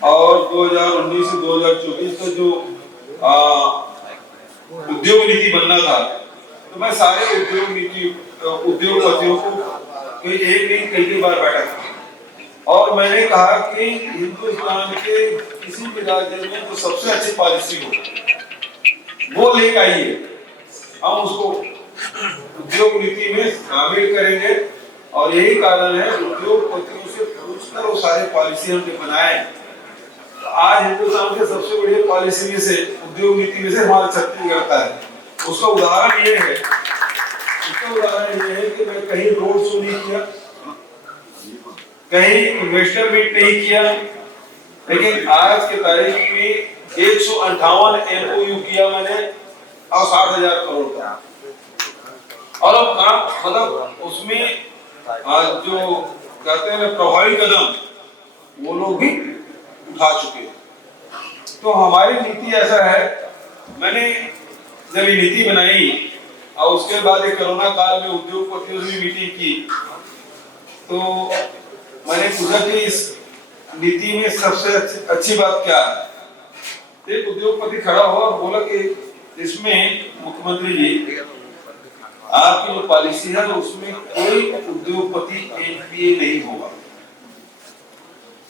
और 2019 से 2024 का जो उद्योग नीति बनना था, तो मैं सारे उद्योगपतियों को एक नहीं कई बार बैठा था और मैंने कहा कि हिंदुस्तान के किसी भी राज्य में जो सबसे अच्छी पॉलिसी हो वो लेकर आइए, हम उसको उद्योग नीति में शामिल करेंगे। और यही कारण है उद्योगपतियों से पूछकर वो सारे पॉलिसी हमने बनाए। तो आज हिंदुस्तान के सबसे बड़ी पॉलिसी में से, उद्योग नीति में से हमारा छत्तीसगढ़ का है। उसका उदाहरण ये है कि मैं कहीं रोड शो नहीं किया, कहीं इन्वेस्टर मीट नहीं किया, लेकिन आज के तारीख में 158 MOU किया मैंने और 60,000 करोड़ का। और अब काम मतलब उसमें जो कहते हैं प्रभावी कदम वो लोग भी उठा चुके हैं। तो हमारी नीति ऐसा है, मैंने जब ये नीति बनाई और उसके बाद एक कोरोना काल में उद्योगपतियों से मीटिंग की, तो मैंने पूछा कि इस नीति में सबसे अच्छी बात क्या है। एक उद्योगपति खड़ा हुआ और बोला कि इसमें मुख्यमंत्री जी आपकी जो पॉलिसी है उसमें कोई उद्योगपति एनपीए नहीं होगा।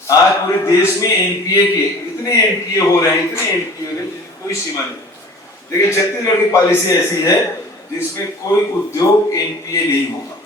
आज पूरे देश में एनपीए के इतने एनपीए हो रहे हैं, कोई सीमा नहीं। लेकिन छत्तीसगढ़ की पॉलिसी ऐसी है जिसमें कोई उद्योग एनपीए नहीं होगा।